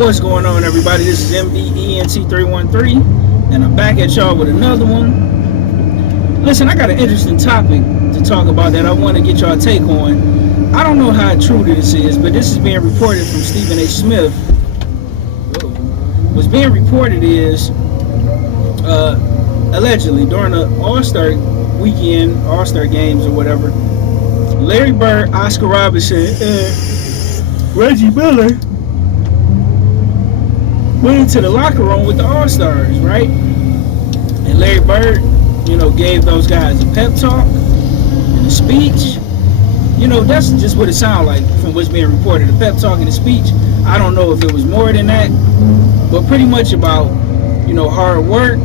What's going on, everybody? This is MDENT313, and I'm back at y'all with another one. Listen, I got an interesting topic to talk about that I want to get y'all take on. I don't know how true this is, but this is being reported from Stephen H. Smith. What's being reported is, allegedly, during the All-Star weekend, All-Star games or whatever, Larry Bird, Oscar Robertson, and Reggie Miller went into the locker room with the All-Stars, right? And Larry Bird, gave those guys a pep talk and a speech. That's just what it sounded like from what's being reported. A pep talk and a speech. I don't know if it was more than that, but pretty much about, hard work,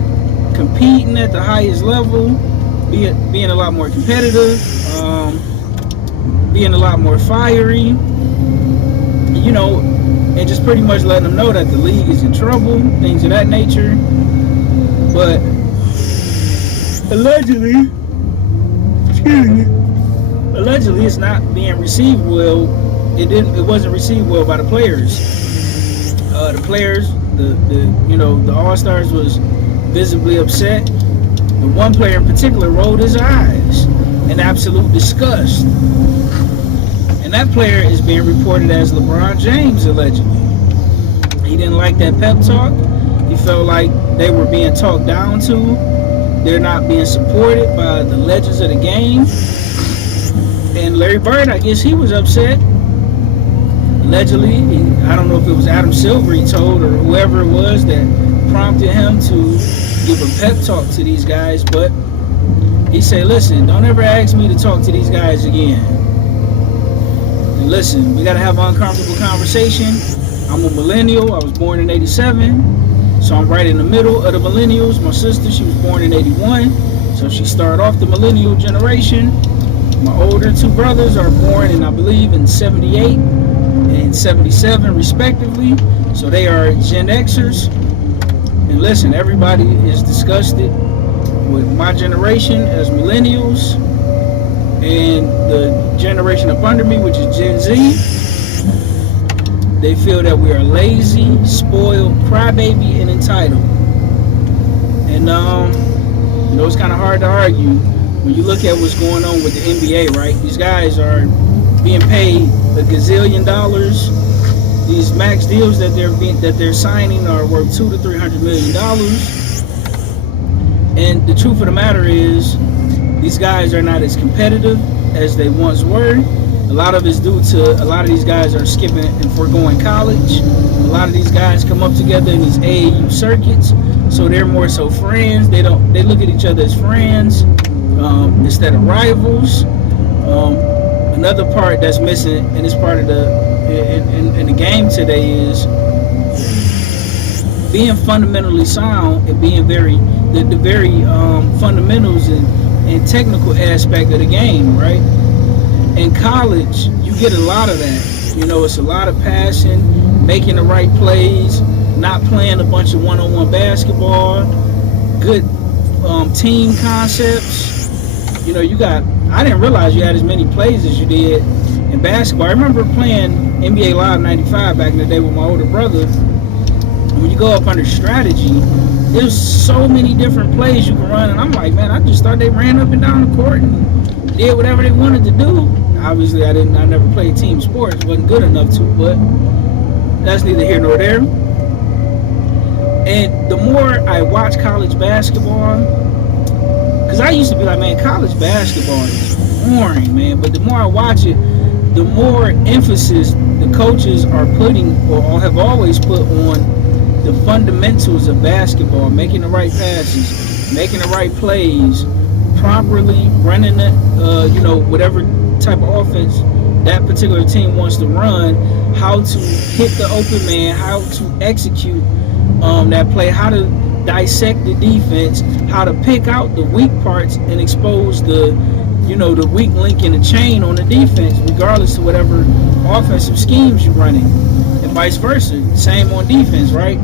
competing at the highest level, being a lot more competitive, being a lot more fiery, and just pretty much letting them know that the league is in trouble, things of that nature. But allegedly it's not being received well. It wasn't received well by the players. The players, the All-Stars was visibly upset. The one player in particular rolled his eyes in absolute disgust. And that player is being reported as LeBron James, allegedly. He didn't like that pep talk. He felt like they were being talked down to. They're not being supported by the legends of the game. And Larry Bird, I guess he was upset. Allegedly, I don't know if it was Adam Silver he told or whoever it was that prompted him to give a pep talk to these guys. But he said, listen, don't ever ask me to talk to these guys again. And listen, we got to have an uncomfortable conversation. I'm a millennial. I was born in 87. So I'm right in the middle of the millennials. My sister, she was born in 81. So she started off the millennial generation. My older two brothers are born in, I believe, in 78 and 77 respectively. So they are Gen Xers. And listen, everybody is disgusted with my generation as millennials and the generation up under me, which is Gen Z. They feel that we are lazy, spoiled, crybaby, and entitled. And it's kind of hard to argue when you look at what's going on with the NBA, right? These guys are being paid a gazillion dollars. These max deals that they're signing are worth $200 to $300 million. And the truth of the matter is, these guys are not as competitive as they once were. A lot of it's due to a lot of these guys are skipping and foregoing college. A lot of these guys come up together in these AAU circuits, so they're more so friends. They look at each other as friends instead of rivals. Another part that's missing in this part of in the game today is being fundamentally sound and being very fundamentals and technical aspect of the game, right? In college, you get a lot of that. It's a lot of passing, making the right plays, not playing a bunch of one-on-one basketball, good team concepts. I didn't realize you had as many plays as you did in basketball. I remember playing NBA Live 95 back in the day with my older brother. And when you go up under strategy, there's so many different plays you can run. And I'm like, man, I just thought they ran up and down the court and did whatever they wanted to do. Obviously, I never played team sports, wasn't good enough to, but that's neither here nor there. And the more I watch college basketball, because I used to be like, man, college basketball is boring, man. But the more I watch it, the more emphasis the coaches are putting or have always put on the fundamentals of basketball, making the right passes, making the right plays, properly running the, whatever type of offense that particular team wants to run, how to hit the open man, how to execute that play, how to dissect the defense, how to pick out the weak parts and expose the weak link in the chain on the defense, regardless of whatever offensive schemes you're running, and vice versa. Same on defense, right?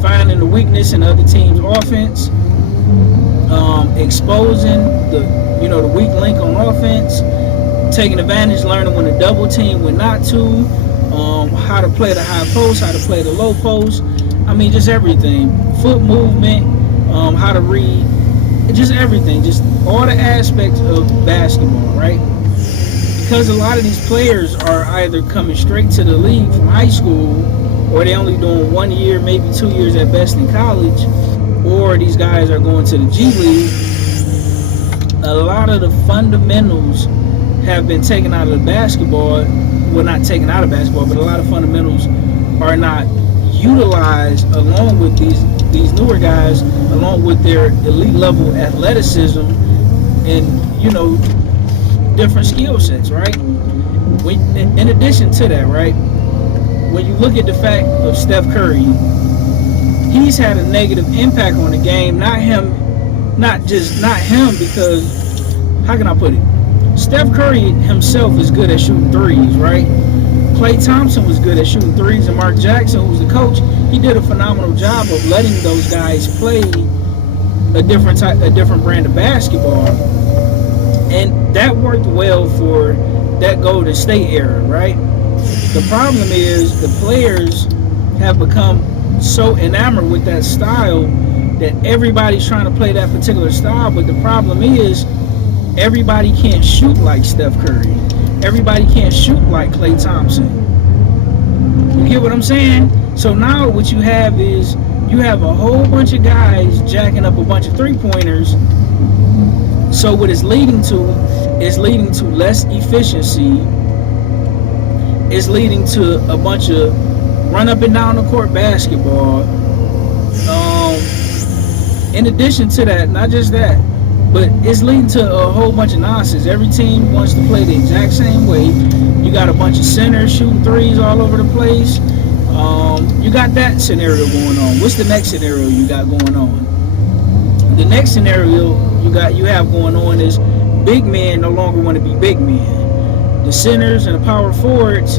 Finding the weakness in the other team's offense, exposing the weak link on offense, taking advantage, learning when to double team, when not to, how to play the high post, how to play the low post. I mean, just everything. Foot movement, how to read, just everything. Just all the aspects of basketball, right? Because a lot of these players are either coming straight to the league from high school, or they only doing 1 year, maybe 2 years at best in college, or these guys are going to the G League. A lot of the fundamentals have been taken out of the basketball. Well, not taken out of basketball, but a lot of fundamentals are not utilized along with these newer guys, along with their elite level athleticism and, you know, different skill sets, right? In addition to that, right, when you look at the fact of Steph Curry, he's had a negative impact on the game. Not him because, how can I put it? Steph Curry himself is good at shooting threes, right? Klay Thompson was good at shooting threes, and Mark Jackson, who was the coach, he did a phenomenal job of letting those guys play a different brand of basketball, and that worked well for that Golden State era, right? The problem is the players have become so enamored with that style that everybody's trying to play that particular style, but the problem is everybody can't shoot like Steph Curry. Everybody can't shoot like Klay Thompson. You get what I'm saying? So now what you have is you have a whole bunch of guys jacking up a bunch of three-pointers. So what it's leading to is leading to less efficiency. It's leading to a bunch of run up and down the court basketball. In addition to that, not just that, but it's leading to a whole bunch of nonsense. Every team wants to play the exact same way. You got a bunch of centers shooting threes all over the place. You got that scenario going on. What's the next scenario you got going on? The next scenario you have going on is big men no longer want to be big men. The centers and the power forwards,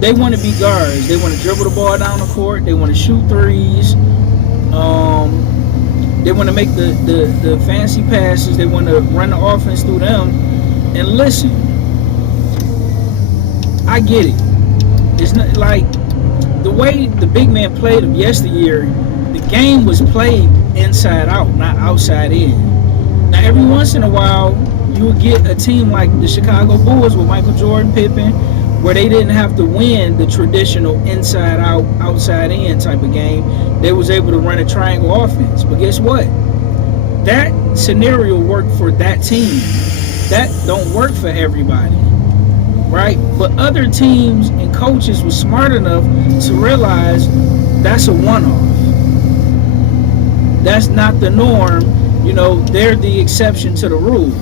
they want to be guards. They want to dribble the ball down the court. They want to shoot threes. They want to make the fancy passes. They want to run the offense through them. And listen, I get it. It's not like the way the big man played of yesteryear. The game was played inside out, not outside in. Now, every once in a while, you would get a team like the Chicago Bulls with Michael Jordan, Pippen, where they didn't have to win the traditional inside out, outside in type of game. They was able to run a triangle offense. But guess what? That scenario worked for that team. That don't work for everybody, right? But other teams and coaches were smart enough to realize that's a one-off. That's not the norm. You know, they're the exception to the rule.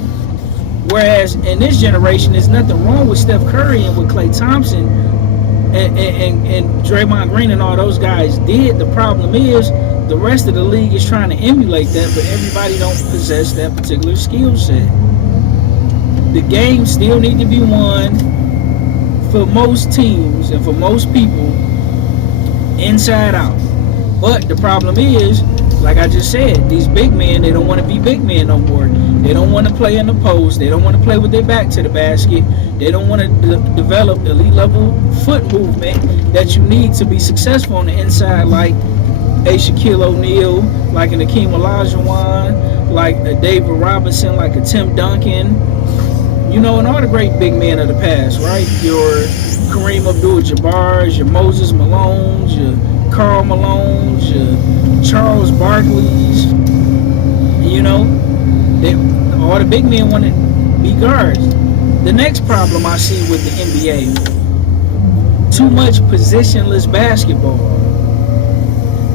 Whereas in this generation, there's nothing wrong with Steph Curry and with Klay Thompson and Draymond Green and all those guys did. The problem is the rest of the league is trying to emulate that, but everybody don't possess that particular skill set. The game still need to be won for most teams and for most people inside out. But the problem is, like I just said, these big men, they don't want to be big men no more. They don't want to play in the post. They don't want to play with their back to the basket. They don't want to develop elite level foot movement that you need to be successful on the inside, like a Shaquille O'Neal, like an Akeem Olajuwon, like a David Robinson, like a Tim Duncan, you know, and all the great big men of the past, right? Your Kareem Abdul-Jabbar's, your Moses Malone's, your Karl Malone's, your Charles Barkley's, you know, all the big men want to be guards. The next problem I see with the NBA, too much positionless basketball.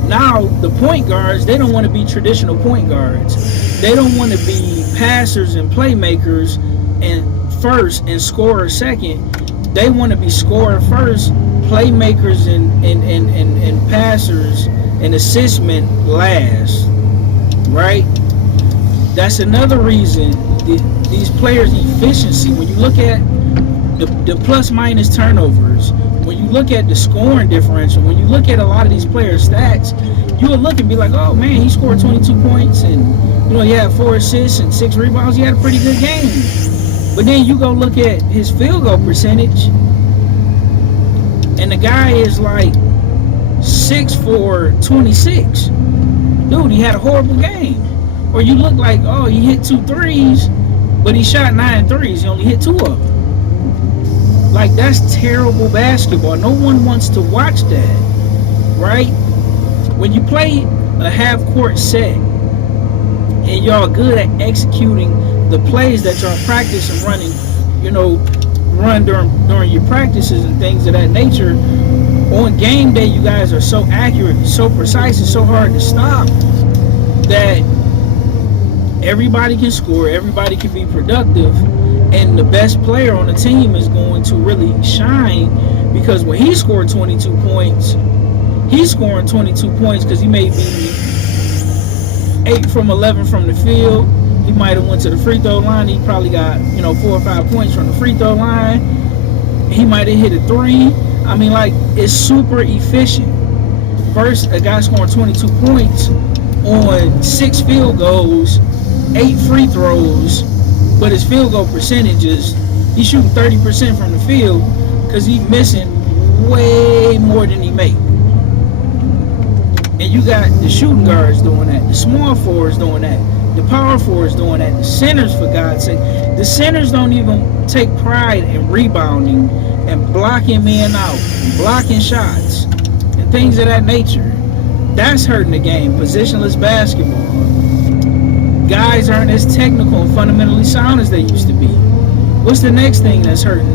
Now, the point guards, they don't want to be traditional point guards. They don't want to be passers and playmakers and first and scorer second. They want to be scorer first, playmakers and passers and assistment last, right? That's another reason these players' efficiency, when you look at the plus minus turnovers, when you look at the scoring differential, when you look at a lot of these players' stats, you would look and be like, oh man, he scored 22 points and, you know, he had 4 assists and 6 rebounds. He had a pretty good game. But then you go look at his field goal percentage, and and the guy is like 6'4", 26. Dude, he had a horrible game. Or you look like, oh, he hit 2 threes, but he shot 9 threes. He only hit 2 of them. Like, that's terrible basketball. No one wants to watch that, right? When you play a half-court set and y'all good at executing the plays that y'all practice and running, run during your practices and things of that nature, on game day you guys are so accurate, so precise, and so hard to stop that everybody can score, everybody can be productive, and the best player on the team is going to really shine, because when he scored 22 points, he's scoring 22 points because he may be 8 from 11 from the field. He might have went to the free throw line. He probably got 4 or 5 points from the free throw line. He might have hit a 3. I mean, like, it's super efficient. First, a guy scoring 22 points on 6 field goals, 8 free throws, but his field goal percentages, he's shooting 30% from the field because he's missing way more than he makes. And you got the shooting guards doing that, the small forwards doing that, the power forwards doing that, the centers, for God's sake. The centers don't even take pride in rebounding and blocking men out, and blocking shots, and things of that nature. That's hurting the game. Positionless basketball. Guys aren't as technical and fundamentally sound as they used to be. What's the next thing that's hurting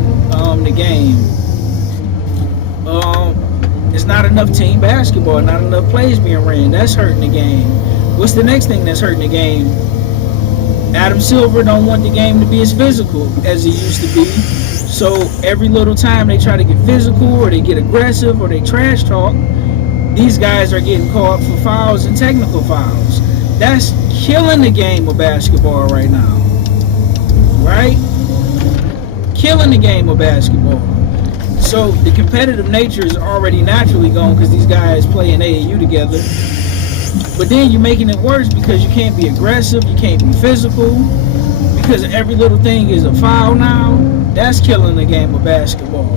the game? It's not enough team basketball, not enough plays being ran. That's hurting the game. What's the next thing that's hurting the game? Adam Silver don't want the game to be as physical as it used to be. So every little time they try to get physical, or they get aggressive, or they trash talk, these guys are getting caught for fouls and technical fouls. That's killing the game of basketball right now. Right? Killing the game of basketball. So the competitive nature is already naturally gone because these guys play in AAU together. But then you're making it worse because you can't be aggressive, you can't be physical, because every little thing is a foul now. That's killing the game of basketball.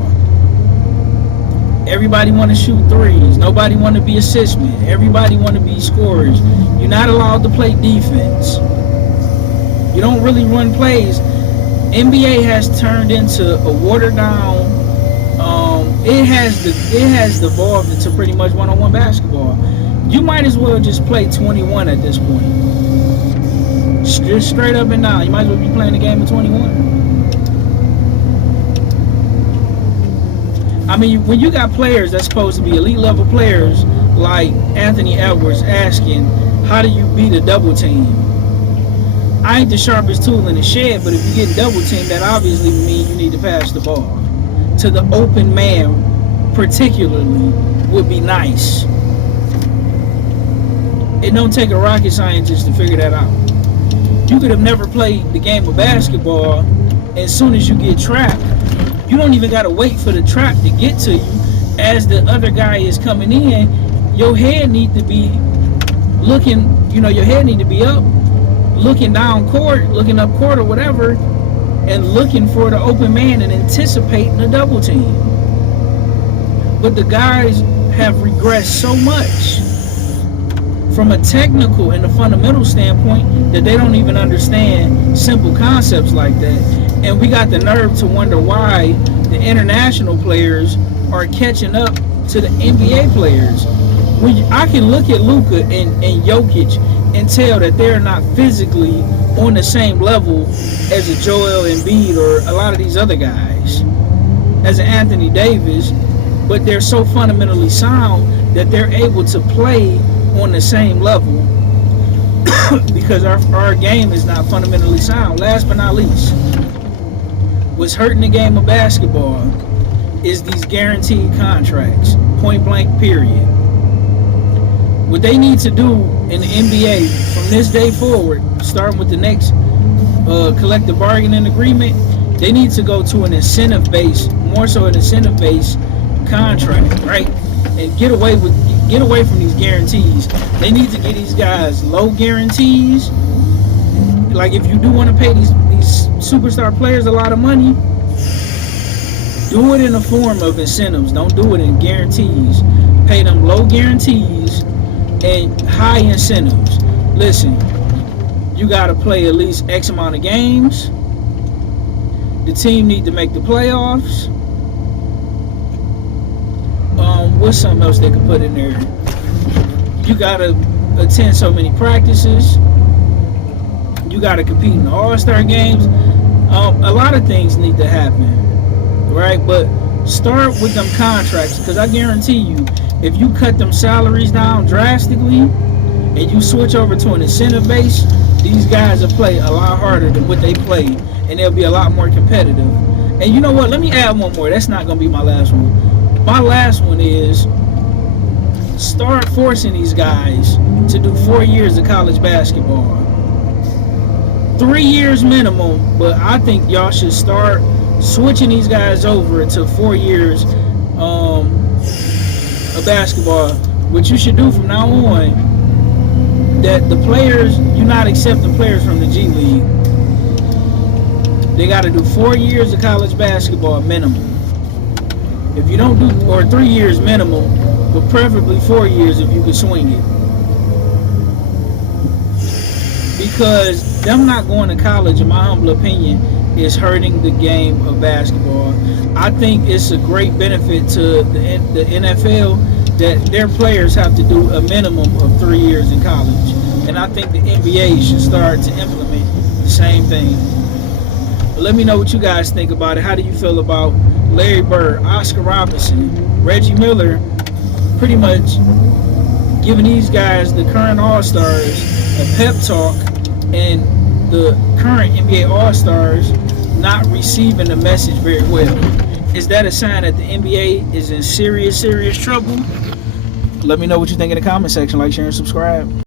Everybody want to shoot threes. Nobody want to be assist men. Everybody want to be scorers. You're not allowed to play defense. You don't really run plays. NBA has turned into a watered down. It has devolved into pretty much one-on-one basketball. You might as well just play 21 at this point. Just straight up and down. You might as well be playing the game of 21. I mean, when you got players that's supposed to be elite level players like Anthony Edwards asking, how do you beat a double team? I ain't the sharpest tool in the shed, but if you get double teamed, that obviously means you need to pass the ball. To the open man, particularly, would be nice. It don't take a rocket scientist to figure that out. You could have never played the game of basketball. As soon as you get trapped, you don't even got to wait for the trap to get to you. As the other guy is coming in, your head need to be looking, your head need to be up, looking down court, looking up court or whatever, and looking for the open man and anticipating a double team. But the guys have regressed so much from a technical and a fundamental standpoint that they don't even understand simple concepts like that. And we got the nerve to wonder why the international players are catching up to the NBA players. I can look at Luka and Jokic and tell that they're not physically on the same level as a Joel Embiid or a lot of these other guys, as an Anthony Davis, but they're so fundamentally sound that they're able to play on the same level because our game is not fundamentally sound. Last but not least, what's hurting the game of basketball is these guaranteed contracts, point blank period. What they need to do in the NBA from this day forward, starting with the next collective bargaining agreement, they need to go to an incentive-based, more so an incentive-based contract, right? And get away from these guarantees. They need to get these guys low guarantees. Like, if you do want to pay these superstar players a lot of money, do Do it in the form of incentives. Don't do it in guarantees. Pay them low guarantees and high incentives. Listen, you got to play at least X amount of games. The team need to make the playoffs. What's something else they could put in there? You got to attend so many practices. You got to compete in the All-Star games. A lot of things need to happen, right? But start with them contracts, because I guarantee you, if you cut them salaries down drastically and you switch over to an incentive base, these guys will play a lot harder than what they play, and they'll be a lot more competitive. And you know what? Let me add one more. That's not going to be my last one. My last one is start forcing these guys to do 4 years of college basketball. 3 years minimum, but I think y'all should start switching these guys over to 4 years of basketball. What you should do from now on, that the players, you're not accepting players from the G League. They got to do 4 years of college basketball minimum. If you don't do, or 3 years minimum, but preferably 4 years if you can swing it. Because them not going to college, in my humble opinion, is hurting the game of basketball. I think it's a great benefit to the NFL that their players have to do a minimum of 3 years in college. And I think the NBA should start to implement the same thing. But let me know what you guys think about it. How do you feel about Larry Bird, Oscar Robertson, Reggie Miller, pretty much giving these guys, the current All-Stars, a pep talk, and the current NBA All-Stars not receiving the message very well? Is that a sign that the NBA is in serious trouble? Let me know what you think in the comment section. Like, share, and subscribe.